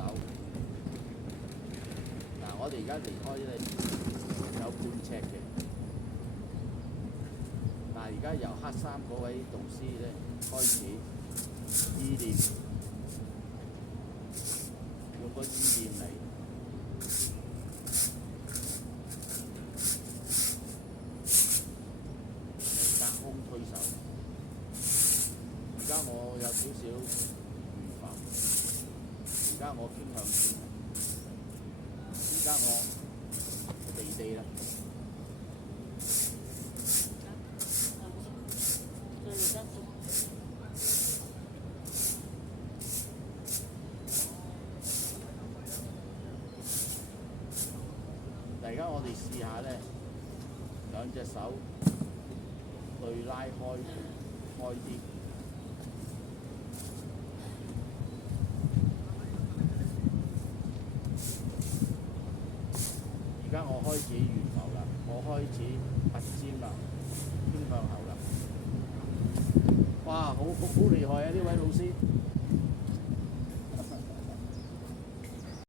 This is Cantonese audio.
手。嗱，我哋而家離開咧有半尺嘅，但係而家由黑衫嗰位導師咧開始意念，用個意念嚟隔空推手。而家我有少少預浮，而家我傾向前，而家我地啦。而家我哋試下咧，兩隻手對拉開啲。而家我開始懸浮啦，我開始拔尖啦，偏向後啦。哇，好厲害啊！呢位老師。